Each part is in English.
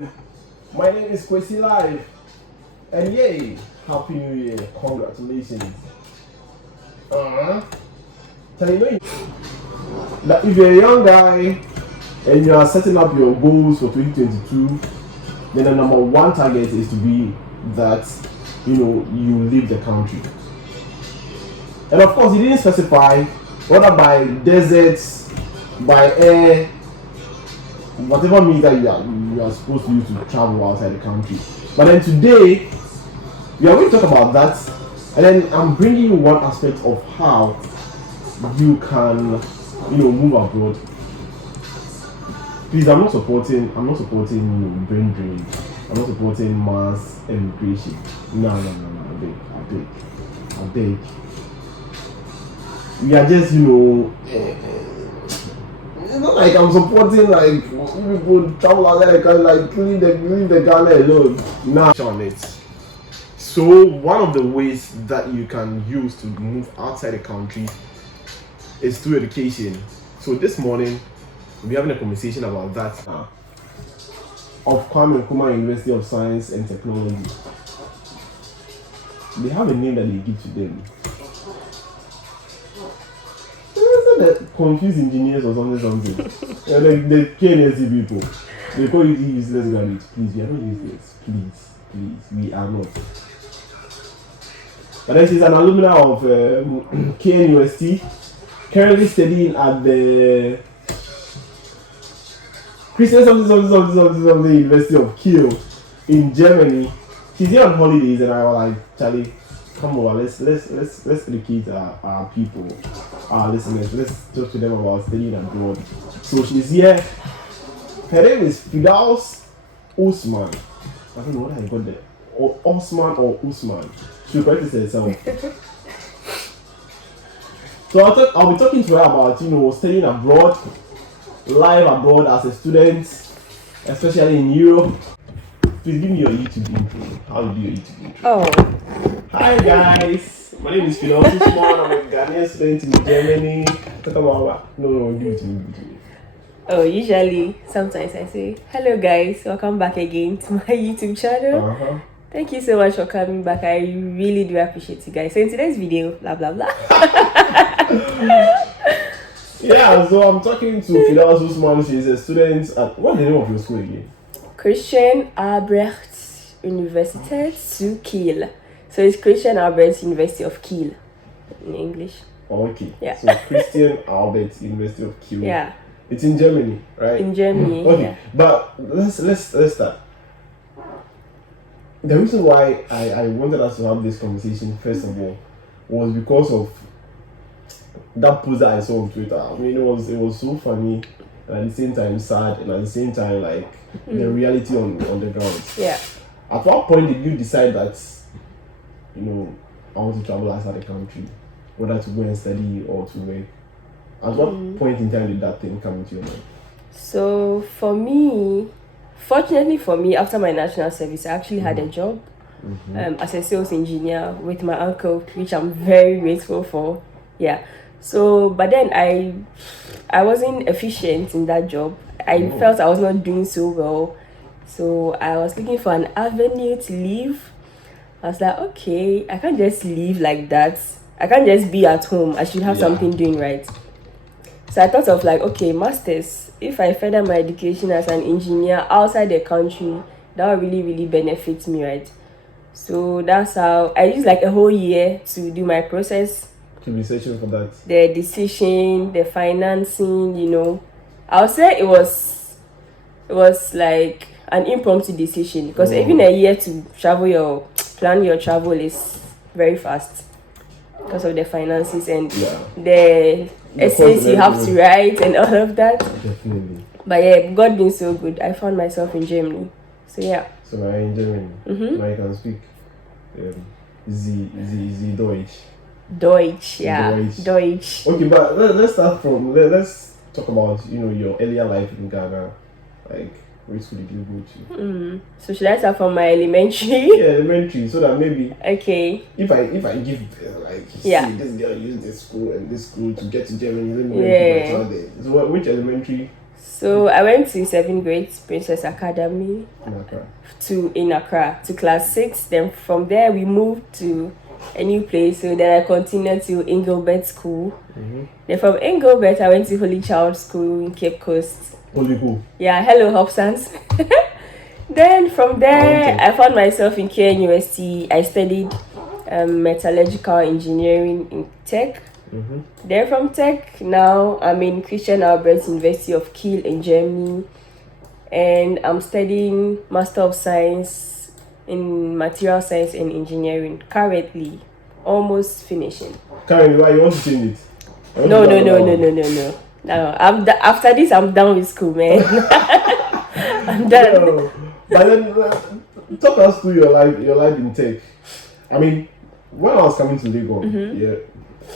My name is Kwesi Live, and yay, Happy New Year! Congratulations. Uh-huh. So you know that if you're a young guy and you are setting up your goals for 2022, then the number one target is to be that you leave the country. And of course, he didn't specify whether by deserts, by air, whatever means that you are supposed to use to travel outside the country. But then today, we are going to talk about that, and then I'm bringing you one aspect of how you can, move abroad. Please, I'm not supporting brain drain. I'm not supporting mass immigration. No, I beg. We are just, it's not like I'm supporting like people travel outside the country, like leave the Ghana alone. Now on it. So one of the ways that you can use to move outside the country is through education. So this morning we're having a conversation about that of Kwame Nkrumah University of Science and Technology. They have a name that they give to them. The confused engineers or something. The KNSC people, they call it useless graduates. Please, we are not useless. Please, we are not. But then she's an alumna of KNUST, currently studying at the Christian something University of Kiel in Germany. She's here on holidays, and I was like, Charlie, come over, let's educate our people, our listeners. Let's talk to them about studying abroad. So she's here. Her name is Firdaus Usman. I don't know what I got there. Or Osman or Usman. She'll correct it herself. So I'll be talking to her about studying abroad, life abroad as a student, especially in Europe. Please give me your YouTube intro. How do you do your YouTube intro? Oh. Hi guys, my name is Firdaus Usman. I'm a Ghanaian student in Germany. Talk about what? No, give it to me. Oh, usually, sometimes I say, hello guys, welcome back again to my YouTube channel. Thank you so much for coming back. I really do appreciate you guys. So in today's video, blah blah blah. Yeah, so I'm talking to Firdaus Usman. She's a student at, what's the name of your school again? Christian Albrecht Universität zu Kiel. So it's Christian Albert University of Kiel in English. Oh, okay. Yeah. So Christian Albert University of Kiel. Yeah. It's in Germany, right? In Germany. Okay. Yeah. But let's start. The reason why I wanted us to have this conversation first of all was because of that post that I saw on Twitter. I mean, it was so funny and at the same time sad, and at the same time like the reality on the ground. Yeah. At what point did you decide that I want to travel outside the country, whether to go and study or to work? At what point in time did that thing come into your mind? So for me, fortunately for me, after my national service, I actually had a job as a sales engineer with my uncle, which I'm very grateful for. Yeah. So, but then I wasn't efficient in that job. I felt I was not doing so well. So I was looking for an avenue to leave. I was like, okay, I can't just leave like that. I can't just be at home. I should have something doing right. So I thought of like, okay, masters. If I further my education as an engineer outside the country, that would really, really benefit me, right? So that's how I used like a whole year to do my process. To be searching for that. The decision, the financing, I would say it was like an impromptu decision because even a year to plan your travel is very fast because of the finances and the essays you have to write and all of that. Definitely. But yeah, God being so good, I found myself in Germany. So yeah. So now in Germany, now you can speak the Deutsch. Deutsch, yeah. Deutsch. Okay, but let's start from let's talk about your earlier life in Ghana. Like, which school did you go to? So should I start from my elementary? Yeah, elementary, so that maybe Okay. if I give see this girl used this school and this school to get to Germany, let me Yeah. put my child there. So which elementary So I went to 7th grade Princess Academy in Accra to class 6. Then from there we moved to a new place. So then I continued to Engelbert School. Then from Engelbert I went to Holy Child School in Cape Coast. Holy who? Yeah, hello Hobsons. Then from there I found myself in KNUST. I studied metallurgical engineering in Tech. Then from Tech, now I'm in Christian Albert University of Kiel in Germany, and I'm studying Master of Science in Material Science and Engineering. Currently, almost finishing. Currently, why you want to change it? No. After this, I'm done with school, man. I'm done. No. But then, talk us through your life in Tech. I mean, when I was coming to Legon, yeah,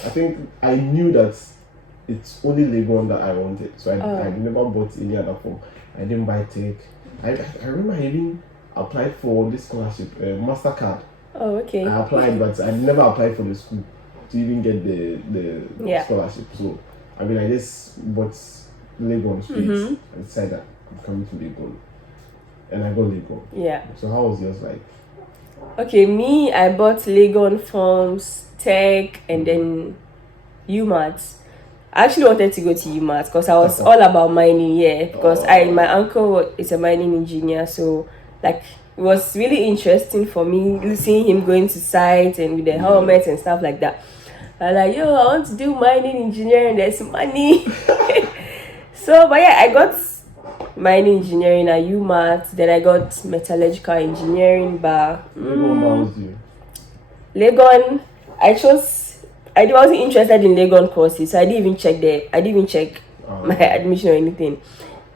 I think I knew that it's only Legon that I wanted, so I never bought any other form. I didn't buy Tech. I remember I even applied for this scholarship, MasterCard. Oh, okay. I applied, but I never applied for the school to even get the scholarship. So, I mean, I just bought Legon straight. I decided that I'm coming to Legon, and I got Legon. Yeah. So how was yours like? Okay, me, I bought Legon Forms, Tech, and then UMass. I actually wanted to go to UMass because I was all about mining, because my uncle is a mining engineer, so like it was really interesting for me seeing him going to site and with the helmets and stuff like that. I was like, I want to do mining engineering, there's money. So, but yeah, I got mining engineering at UMass, then I got metallurgical engineering, but Legon, I wasn't interested in Legon courses, so I didn't even check my admission or anything.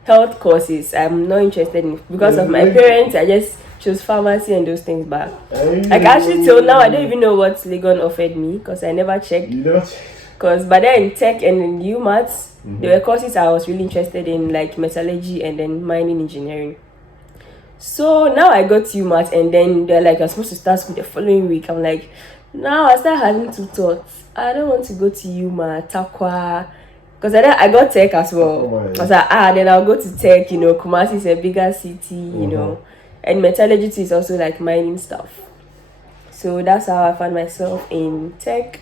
Health courses, I'm not interested in because of my parents. I just chose pharmacy and those things, but like actually till now I don't even know what Legon offered me because I never checked. Because but then in Tech and in UMass, there were courses I was really interested in, like metallurgy and then mining engineering. So now I got UMass, and then they're like, you're supposed to start school the following week. I'm like, now I start having two thoughts. I don't want to go to UMass, Takwa, because I got Tech as well. I was like, then I'll go to Tech. Kumasi is a bigger city, and metallurgy is also like mining stuff. So that's how I found myself in Tech.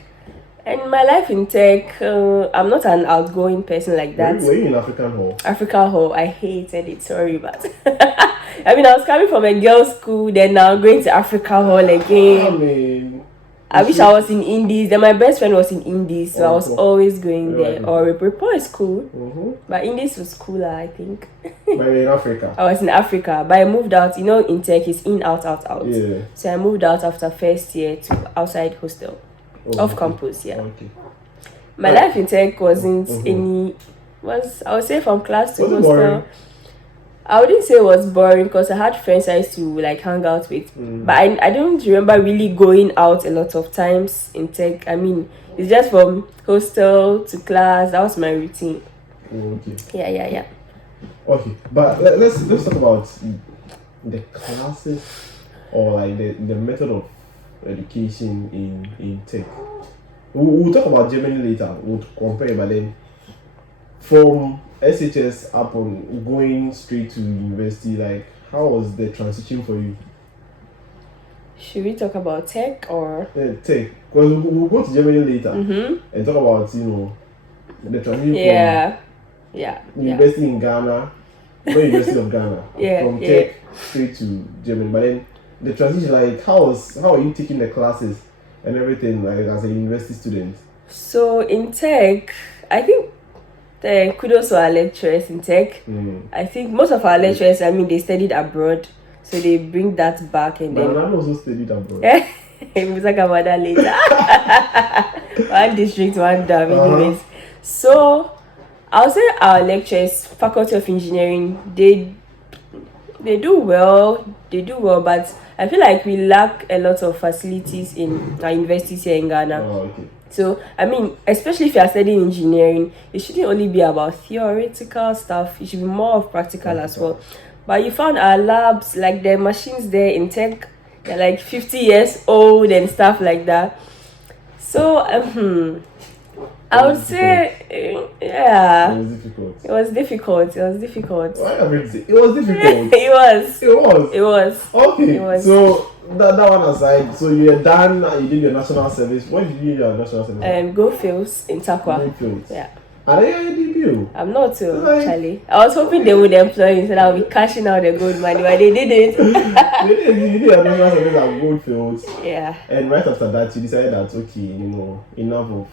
And my life in Tech, I'm not an outgoing person like that. Were you in African Hall? African Hall, I hated it, sorry, but I mean, I was coming from a girls' school, then now going to African Hall again. I wish I was in Indies. Then my best friend was in Indies, so I was always going there. Or Report is cool, but Indies was cooler, I think. But in Africa? I was in Africa, but I moved out. In Tech, it's in, out. Yeah. So I moved out after first year to outside hostel. Off campus, yeah. Okay. My life in Tech wasn't I would say from class to hostel. I wouldn't say it was boring because I had friends I used to like hang out with, but I don't remember really going out a lot of times in Tech. I mean, it's just from hostel to class. That was my routine. Okay. Yeah. Okay, but let's talk about the classes or like the method of education in Tech. We'll talk about Germany later. We'll compare, but then from SHS up on going straight to university, like how was the transition for you? Should we talk about Tech or Tech? Because we'll go to Germany later and talk about the transition from university in Ghana, not University of Ghana, from Tech straight to Germany. But then the transition, like how are you taking the classes and everything, like as a university student? So in Tech, I think kudos to our lecturers in Tech. I think most of our lecturers, they studied abroad, so they bring that back and then. But I also studied abroad. We'll talk about that later. One district, one dam, anyways. So I'll say our lecturers, Faculty of Engineering, they do well, but I feel like we lack a lot of facilities in our universities here in Ghana. Okay. So, especially if you are studying engineering, it shouldn't only be about theoretical stuff. It should be more of practical as well. But you found our labs, like the machines there in Tech, they're like 50 years old and stuff like that. So, I would say, yeah. It was difficult. It was difficult. It was difficult. Why am I saying it was difficult? It was. It was. It was. Okay. It was. So that one aside, so you were done. You did your national service. When did you do your national service? Goldfields in Takwa. Goldfields. Yeah. Are they your debut? I'm not too, Like- Charlie. I was hoping they would employ me so that I'll be cashing out the gold money, but they didn't. You did your national service at Goldfields, Yeah. and right after that, you decided that okay, enough of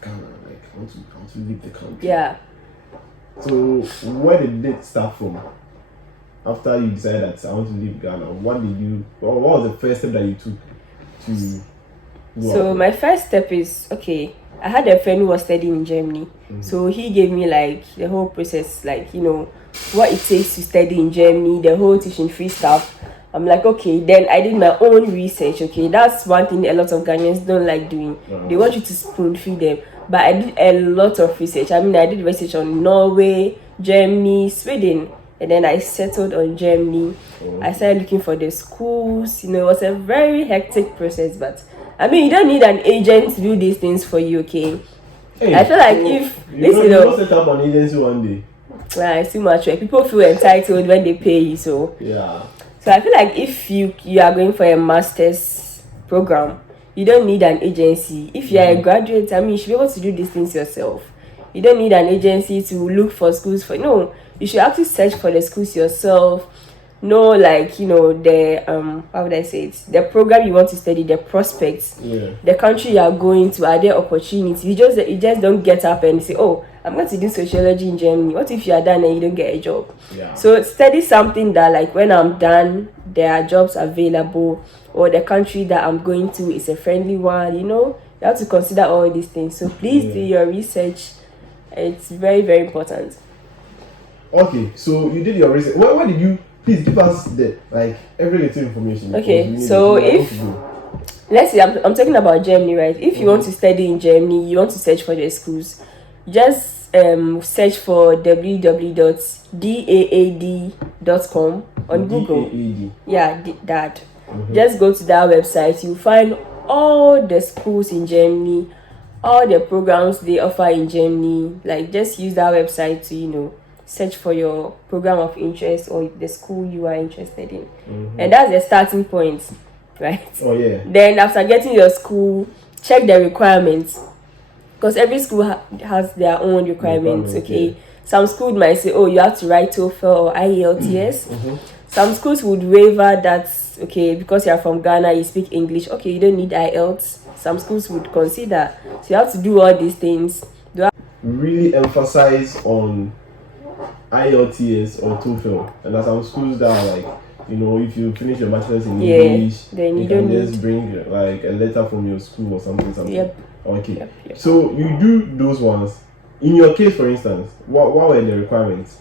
Ghana. Like I want to leave the country. Yeah. So where did it start from? After you decided that I want to leave Ghana, what was the first step that you took to go So out? my first step is, okay, I had a friend who was studying in Germany. So he gave me like the whole process, like, what it takes to study in Germany, the whole tuition free stuff. I'm like, okay, then I did my own research. Okay, that's one thing a lot of Ghanaians don't like doing. They want you to spoon feed them. But I did a lot of research. I mean, I did research on Norway, Germany, Sweden, and then I settled on Germany. I started looking for the schools. It was a very hectic process, but I mean, you don't need an agent to do these things for you, okay? Hey, I feel like so if you don't set up an agency one day. it's too much work. People feel entitled when they pay you, so Yeah. I feel like if you are going for a master's program, you don't need an agency. If you are a graduate, I mean, you should be able to do these things yourself. You don't need an agency to look for schools for. No, you should actually search for the schools yourself. Know, like, the how would I say it? The program you want to study, the prospects, the country you are going to, are there opportunities? You just don't get up and say, oh, I'm going to do sociology in Germany. What if you are done and you don't get a job? Yeah. So study something that, like, when I'm done, there are jobs available, or the country that I'm going to is a friendly one. You have to consider all these things. So please do your research. It's very, very important. Okay, so you did your research. Where did you? Please give us every little information. Okay, because we need so it. if let's say I'm talking about Germany, right? If you want to study in Germany, you want to search for the schools, just search for www.daad.com on Google. DAAD. Yeah, that. Just go to that website. You'll find all the schools in Germany, all the programs they offer in Germany. Like, just use that website to search for your program of interest or the school you are interested in. And that's the starting point, right? Oh yeah. Then after getting your school, check the requirements, because every school has their own requirements. Okay, yeah. Some schools might say, oh, you have to write TOEFL or IELTS. Some schools would waiver that. Okay, because you're from Ghana, you speak English. Okay, you don't need IELTS. Some schools would consider. So you have to do all these things. Really emphasize on IELTS or TOEFL, and there's some schools that are like, if you finish your bachelor's in English, then you can don't just bring like a letter from your school or something. Yep. Okay. Yep. So you do those ones. In your case, for instance, what were the requirements?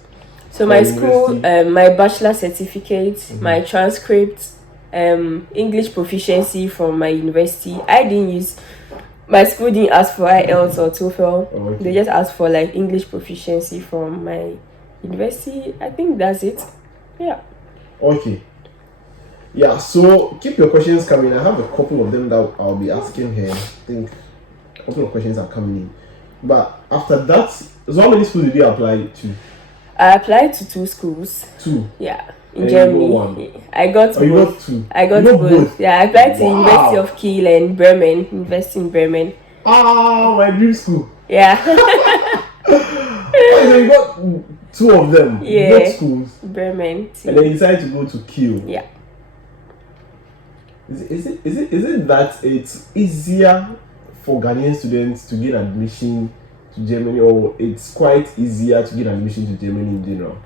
So my For school, university? my bachelor certificate, my transcript, English proficiency from my university. My school didn't ask for IELTS or TOEFL. Oh, okay. They just asked for like English proficiency from my university. I think that's it. Yeah. Okay. Yeah, so keep your questions coming. I have a couple of them that I'll be asking her. I think a couple of questions are coming in. But after that, so how many schools did you apply to? I applied to 2 schools. 2. Yeah. In And you Germany. got one? I got Oh, you both. got 2. I got You got both. Yeah, I applied to Wow. University of Kiel and Bremen. University in Bremen. Ah, my dream school. Yeah. Oh, so you got 2 of them. Yeah. Both schools. Bremen. And then you decided to go to Kiel. Yeah. Is it that it's easier for Ghanaian students to get admission to Germany, or it's quite easier to get admission to Germany in general?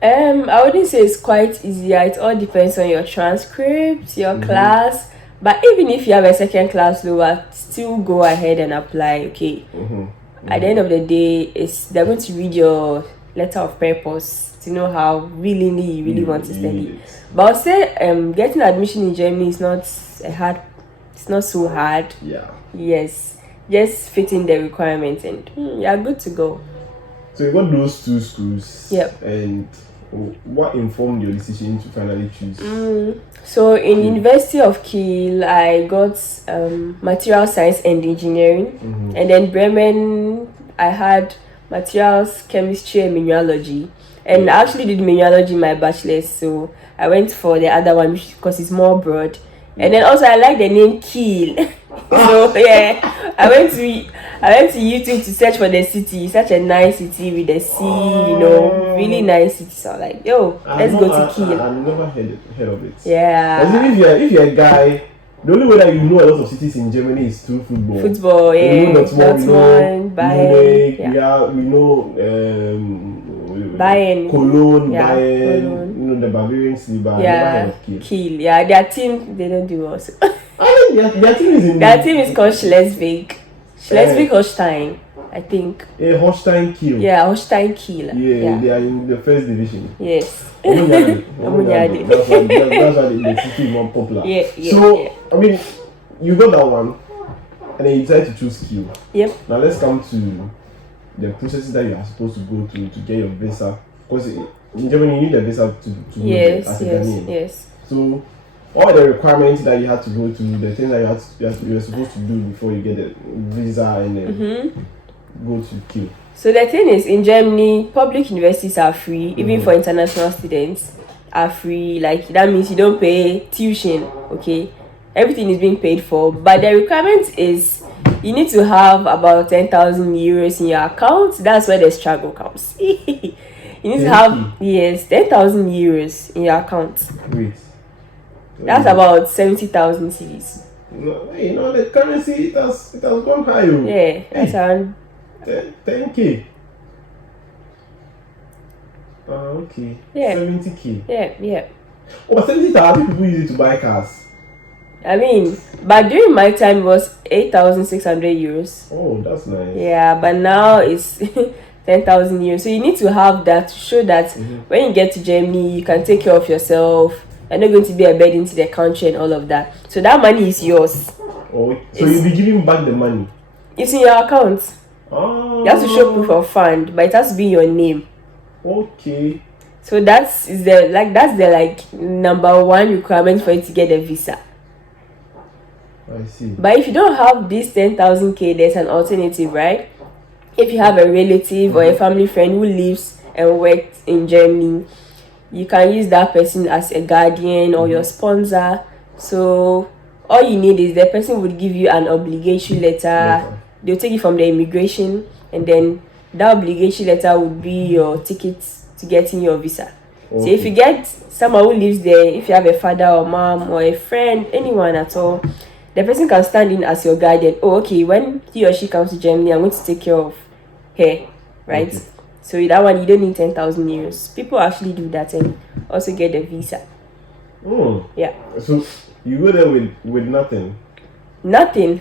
I wouldn't say it's quite easier. It all depends on your transcript, your class. But even if you have a second class lower, still go ahead and apply. Okay. At the end of the day, they're going to read your letter of purpose to know how willingly you really want to study. But I'll say getting admission in Germany is not it's not so hard. Yeah. Yes. Just fitting the requirements and you're good to go. So you got those 2 schools. Yep. And what informed your decision to finally choose? So in University of Kiel, I got material science and engineering, and then Bremen, I had materials, chemistry, and mineralogy. And I actually did mineralogy in my bachelor's, so I went for the other one because it's more broad. And then also I like the name Kiel. So yeah, I went to YouTube to search for the city. It's such a nice city with the sea, really nice city. So I'm like, yo, let's go to Kiel. I've never heard of it. Yeah. If you're a guy, the only way that you know a lot of cities in Germany is through football. Football, yeah. We know Dortmund, Bayern. We know Bayern. Cologne, Yeah, Bayern. Cologne. You know the Bavarian City, but Yeah. I never heard of Kiel. Kiel. Yeah, their team, they don't do us. I mean, their team is in. Their team is called Schleswig. Holstein, I think. Holstein Kiel. Yeah, Holstein Kiel. Yeah, they are in the first division. Yes. Omunyadi. That's why the city is more popular. Yeah. I mean, you got that one, and then you decide to choose Kiel. Yep. Now let's come to the processes that you are supposed to go through to get your visa. Because in Germany, you need a visa to go there as a Ghanaian. Yes. So all the requirements that you had to go through, the things that you were supposed to do before you get the visa and then go to Kiel. So the thing is, in Germany, public universities are free, even for international students are free. Like that means you don't pay tuition, okay? Everything is being paid for, but the requirement is you need to have about 10,000 euros in your account. That's where the struggle comes. You need to have 10,000 euros in your account. Wait. That's about 70,000 cedis. No, the currency it has gone high. Yeah, that's around 10K. Okay. Yeah. 70K. Yeah. Oh, 70,000 people use it to buy cars. I mean, but during my time it was 8,600 euros. Oh, that's nice. Yeah, but now it's 10,000 euros. So you need to have that to show that when you get to Germany, you can take care of yourself. You're not going to be a burden to the country and all of that. So that money is yours. Oh, so you'll be giving back the money? It's in your account. Oh. You have to show proof of fund, but it has to be in your name. Okay. So that's the number one requirement for you to get a visa. I see. But if you don't have this 10,000K, there's an alternative, right? If you have a relative or a family friend who lives and works in Germany, you can use that person as a guardian or your sponsor. So all you need is the person would give you an obligation letter. They'll take it from the immigration, and then that obligation letter would be your ticket to getting your visa. Okay. So if you get someone who lives there, if you have a father or mom or a friend, anyone at all, the person can stand in as your guardian. Oh, okay, when he or she comes to Germany, I'm going to take care of her, right? Okay. So that one, you don't need 10,000 euros. People actually do that and also get a visa. Oh. Yeah. So you go there with nothing? Nothing.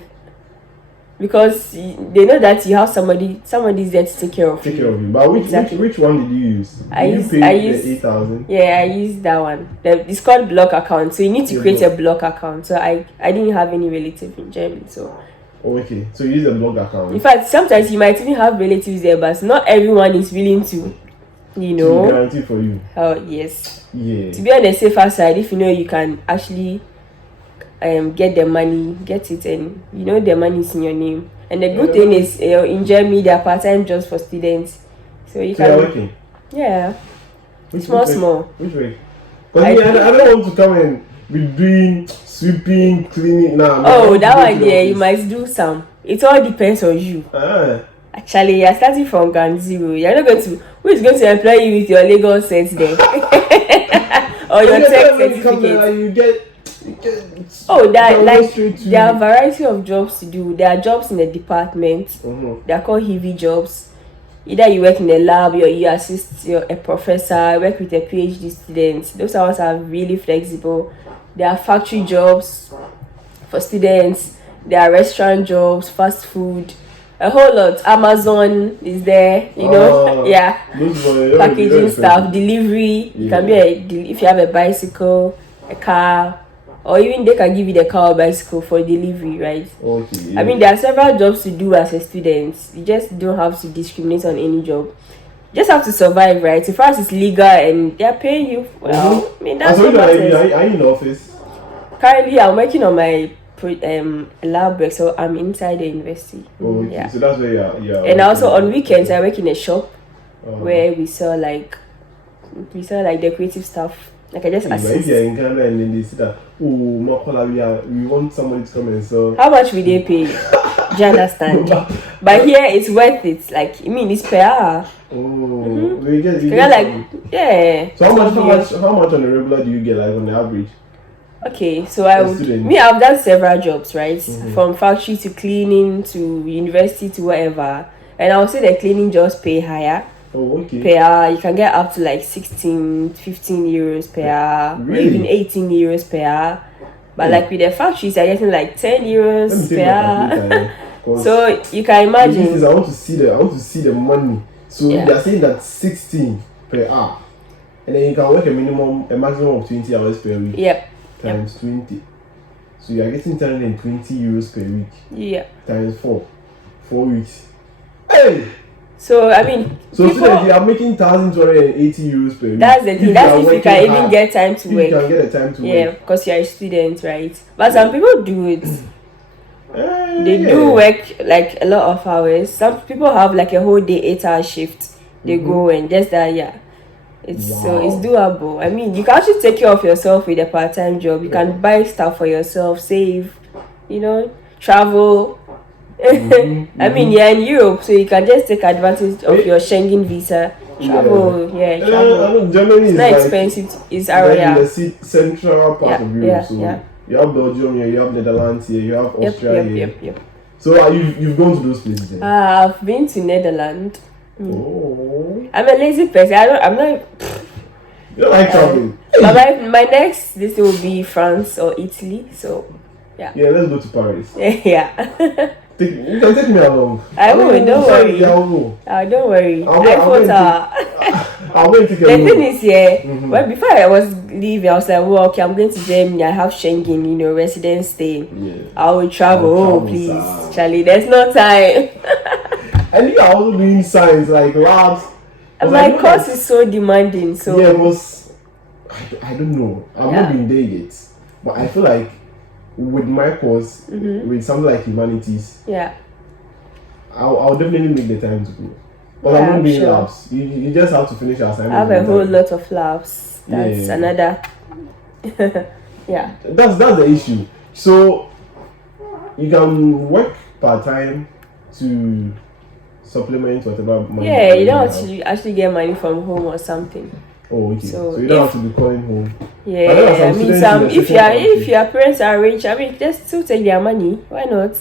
Because they know that you have somebody's there to take care of you. But which one did you use? I used the 8,000? Yeah, I used that one. It's called block account. So you need to create a block account. So I didn't have any relative in Germany. So okay, so you use a block account. In fact, sometimes you might even have relatives there, but not everyone is willing to, to guarantee for you. Oh yes. Yeah. To be on the safer side, if you know you can actually get the money, get it, and you know the money is in your name. And the good thing is, in Germany, there are part-time jobs for students, so you can. You're working. Yeah. Small. Which way? Because I don't want to come and be doing sweeping, cleaning. Oh, that one there, you might do some. It all depends on you. Actually, you're starting from ground zero. You're not going to. Who is going to employ you with your legal sense then? Or your tech certificate? There are a variety of jobs to do. There are jobs in the department. They are called heavy jobs. Either you work in a lab or you assist a professor, work with a PhD student. Those hours are really flexible. There are factory jobs for students. There are restaurant jobs, fast food, a whole lot. Amazon is there, packaging stuff, delivery. You can be if you have a bicycle, a car, or even they can give you the car or bicycle for delivery, right? Okay. Yeah. I mean, there are several jobs to do as a student. You just don't have to discriminate on any job. just have to survive, right? So far as it's legal and they're paying you, well, I mean, that's So what matters. are you in the office? Currently, I'm working on my lab work, so I'm inside the university. Oh, okay. Yeah. So that's where you're And also on weekends, I work in a shop Oh. where we sell like decorative stuff. Like I just If assist. you're in Ghana and then they say that, oh, Makola, we want somebody to come and sell. How much will they pay? Do you understand? But here it's worth it. Like I mean, it's per hour. Oh, we get Like some. yeah. So how much on a regular do you get, like on the average? Okay, so Student. I've done several jobs, right? From factory to cleaning to university to whatever. And I would say the cleaning jobs pay higher. Oh, okay. Per hour. You can get up to like 16, 15 euros per hour. Really? Or even 18 euros per hour. But like with the factories, you're getting like 10 euros Let me per take my hour. calculator, yeah. So you can imagine. This is, I want to see the money. So Yeah. they're saying that 16 per hour. And then you can work a maximum of 20 hours per week. Yep. Times 20. So you are getting 120 euros per week. Yeah. Times 4 weeks. Hey! So I mean, So students, you are making 1,280 euros per week. that's the thing. That's if you can even hard. get time to If work. you can get the time to Yeah, work. because you're a student, right? But some people do it. They Yeah. do work like a lot of hours. Some people have like a whole day 8-hour shift. They go and just that, yeah. So it's doable. I mean, you can actually take care of yourself with a part-time job. You can buy stuff for yourself, save, travel. I mean, you're in Europe, so you can just take advantage of your Schengen visa. Travel, travel. I know Germany It's is not like, expensive. It's like yeah. in the central part of Europe. Yeah, So yeah. you have Belgium here, you have Netherlands here, you have Austria here. Yep. So you've gone to those places then? I've been to Netherlands. Oh. I'm a lazy person. I'm not. You don't like traveling? But my next this will be France or Italy. So Yeah, let's go to Paris. yeah. You can take me along. I will. Don't worry. Yeah, I'll go. Don't worry. I'll Eiffel go Tower. I'll go and take a The look. thing is, well, before I was leaving, I was like, well, okay, I'm going to Germany. I have Schengen, residence stay. Yeah. I will travel. I'll travel, Please, sir. Charlie. There's no time. And you are also doing science, like labs. And my course is so demanding. So Yeah, it was. I don't know. I've not been there yet. But I feel like with my course, with something like humanities, yeah. I'll definitely make the time to go. But Yeah, I'm not I'm doing sure. labs. You just have to finish your assignment. I have a on whole time. lot of labs. That's Yeah. another. Yeah. That's the issue. So you can work part time to supplement whatever money. Yeah, you don't have. have to actually get money from home or something. Oh, okay. So So you don't if- have to be calling home. Yeah, But there are some I mean, students some in the if second if your parents are rich, I mean, just still take their money. Why not?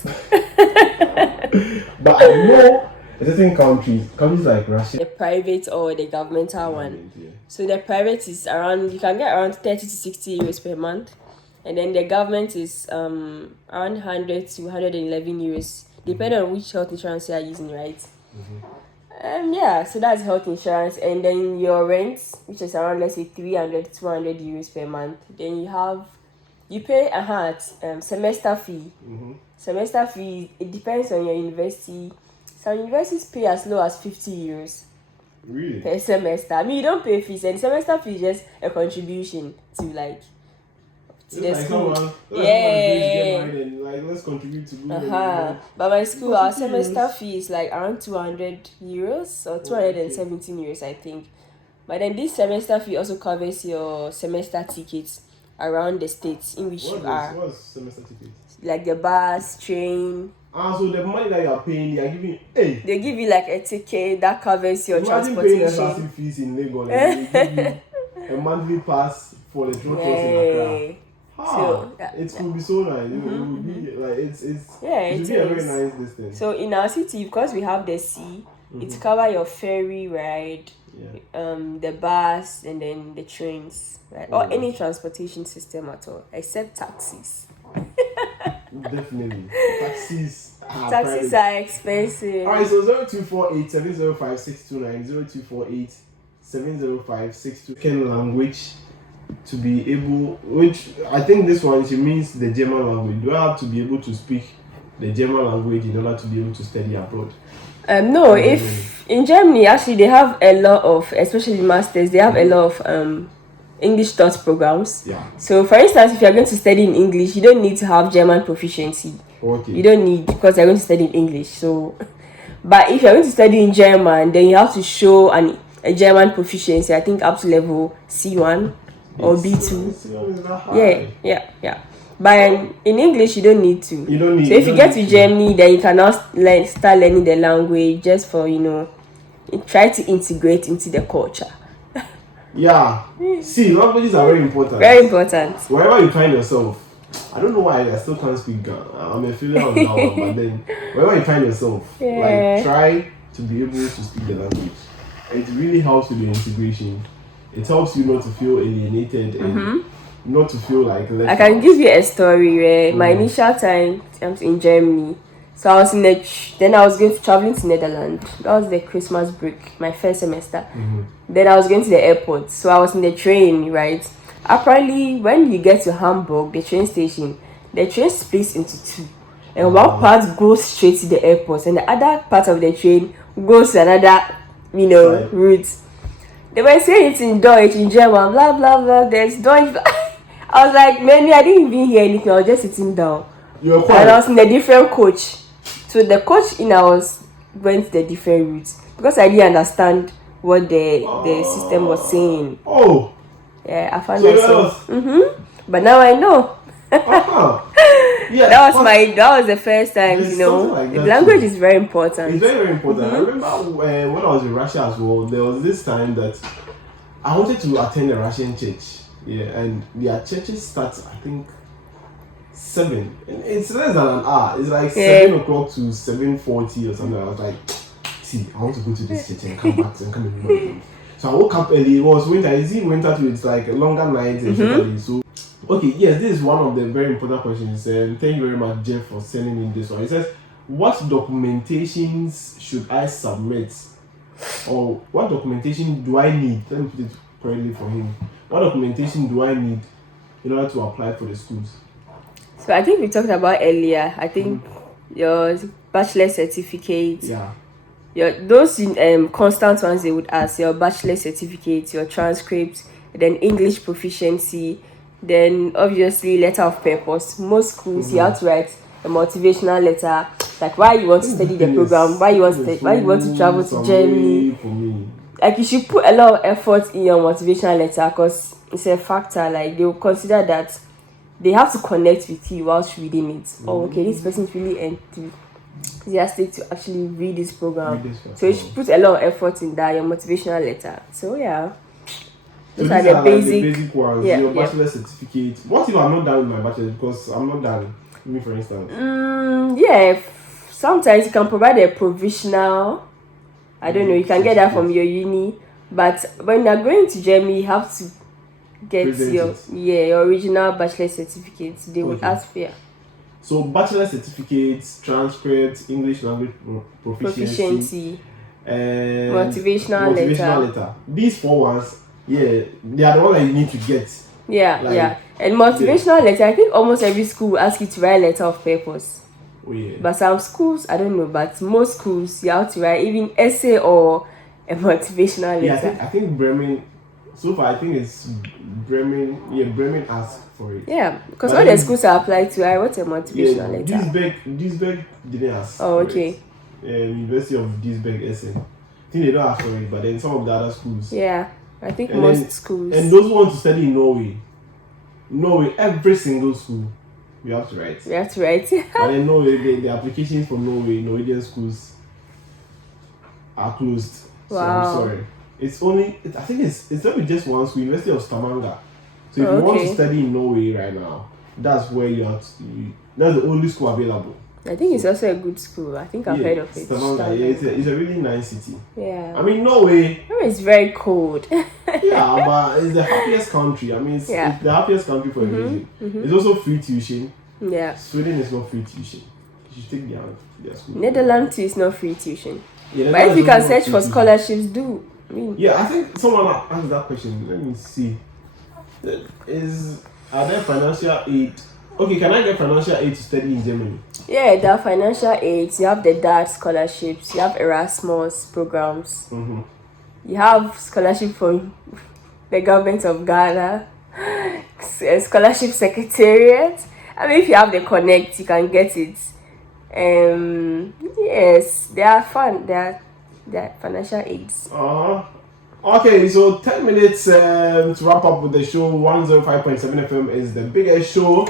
But I know certain countries like Russia. The private or the governmental one. Yeah. So the private is around, you can get around 30 to 60 euros per month, and then the government is around 100 to 111 euros, depending on which health insurance you are using, right? Yeah, so that's health insurance, and then your rent, which is around, let's say, 300 to 200 euros per month. Then you pay semester fee. Semester fee, it depends on your university. Some universities pay as low as 50 euros Really? per semester. I mean, you don't pay fees, and semester fee is just a contribution to the school. Yeah. Let's contribute to good. But my school, our 50 semester euros. fee is like around 200 euros or 217 euros, I think. But then this semester fee also covers your semester tickets around the states in which you are, What's semester ticket? like the bus, train. So the money that you are paying, they are giving. Hey, They give you like a ticket that covers your imagine paying transportation. SRC fees in Lagos and they give you a monthly pass for the trot in Accra. Yeah. Ah, So, yeah, it could be so nice. It would be like it's Yeah, it it would be a very is. nice distance. So in our city, because we have the sea, it cover your ferry ride, Yeah. the bus, and then the trains, right? Or any transportation system at all, except taxis. Definitely. Taxis are Taxis private. are expensive. Alright, so 0248 705 629 0248 705 629 language to be able, which I think this one she means the German language. Do I have to be able to speak the German language in order to be able to study abroad? No, if In Germany, actually, they have a lot of, especially masters, they have a lot of English taught programs. Yeah. So, for instance, if you're going to study in English, you don't need to have German proficiency. Okay. You don't need, because you're going to study in English. So, but if you're going to study in German, then you have to show a German proficiency. I think up to level C1 or B2. C1 is not high. Yeah. But in English, you don't need to. You don't need. So if you get to Germany, then you can now start learning the language just for try to integrate into the culture. Yeah. See, languages are very important. Very important. Wherever you find yourself, I don't know why I still can't speak Ghana. I'm a failure on that one, but then wherever you find yourself, like try to be able to speak the language. It really helps with the integration. It helps you not to feel alienated and not to feel like left I can out. give you a story where my initial time in Germany. So I was then I was traveling to Netherlands. That was the Christmas break, my first semester. Then I was going to the airport. So I was in the train, right? Apparently, when you get to Hamburg, the train station, the train splits into two. And one part goes straight to the airport, and the other part of the train goes to another, route. They were saying it in Deutsch, in German, blah, blah, blah. There's Deutsch. I was like, man, I didn't even hear anything. I was just sitting down. You were And quiet. I was in a different coach. So the coach was went the different routes because I didn't understand what the system was saying. Oh. Yeah, I found So myself. But now I know. Yeah. That was the first time. There's something like the that language too. is very important. It's very, very important. I remember when I was in Russia as well, there was this time that I wanted to attend a Russian church. Yeah, and their churches start, I think, 7. And it's less than an hour. It's like 7 o'clock to 7:40 or something. I was like, see, I want to go to this church and come back and come and go. So I woke up early. It was winter. You see, winter too, it's like a longer night and so. Okay, yes, this is one of the very important questions. Thank you very much, Jeff, for sending in this one. It says, what documentations should I submit? Or what documentation do I need? Let me put it correctly for him. What documentation do I need in order to apply for the schools? So I think we talked about earlier. I think your bachelor certificate. Yeah. Those constant ones they would ask: your bachelor certificate, your transcript, then English proficiency, then obviously letter of purpose. Most schools you have to write a motivational letter, like why you want to study the program, why you want to travel to Germany. Like you should put a lot of effort in your motivational letter because it's a factor. Like they will consider that they have to connect with you whilst reading it. Oh, okay, this person is really enthusiastic to actually read this program. So you should put a lot of effort in that, your motivational letter. So yeah. These are the basic ones. Yeah, your bachelor certificate. What if I'm not done with my bachelor? Because I'm not done. Me, for instance. Sometimes you can provide a provisional. I don't know. You can get that from your uni, but when you're going to Germany, you have to get your original bachelor certificate. They would ask for. So bachelor certificates, transcripts, English language proficiency, and motivational letter. These 4 ones. Yeah, they are the ones that you need to get. Yeah. And motivational letter, I think almost every school will ask you to write a letter of purpose. Oh, yeah. But some schools, I don't know, but most schools you have to write even essay or a motivational letter. Yeah, I think Bremen. So far, I think it's Bremen. Yeah, Bremen asked for it. Yeah, because all the schools are applied to, I want a motivational letter. Duisburg didn't ask. Oh, okay. University of Duisburg, Essen. I think they don't ask for it, but then some of the other schools. Yeah. I think most schools. And those who want to study in Norway, every single school, you have to write. We have to write. But then Norway, the applications for Norwegian schools are closed. Wow. So I'm sorry. I think it's only just one school, University of Stavanger. So if you want to study in Norway right now, that's where you have to. That's the only school available. I think it's also a good school. I think I've heard of it. Stavanger, it's a really nice city. Yeah. I mean, Norway is very cold. Yeah, but it's the happiest country. I mean, it's the happiest country for a reason. It's also free tuition. Yeah. Sweden is not free tuition. You should take their school. Netherlands too is not free tuition. Yeah, but if you can search for scholarships, do. Yeah, I think someone asked that question. Let me see. Are there financial aid? Okay, can I get financial aid to study in Germany? Yeah, there are financial aids. You have the DAD scholarships. You have Erasmus programs. You have scholarship from the government of Ghana, scholarship secretariat. I mean, if you have the connect, you can get it. Yes, they are fun. They are financial aids. Okay, so 10 minutes to wrap up with the show. 105.7 FM is the biggest show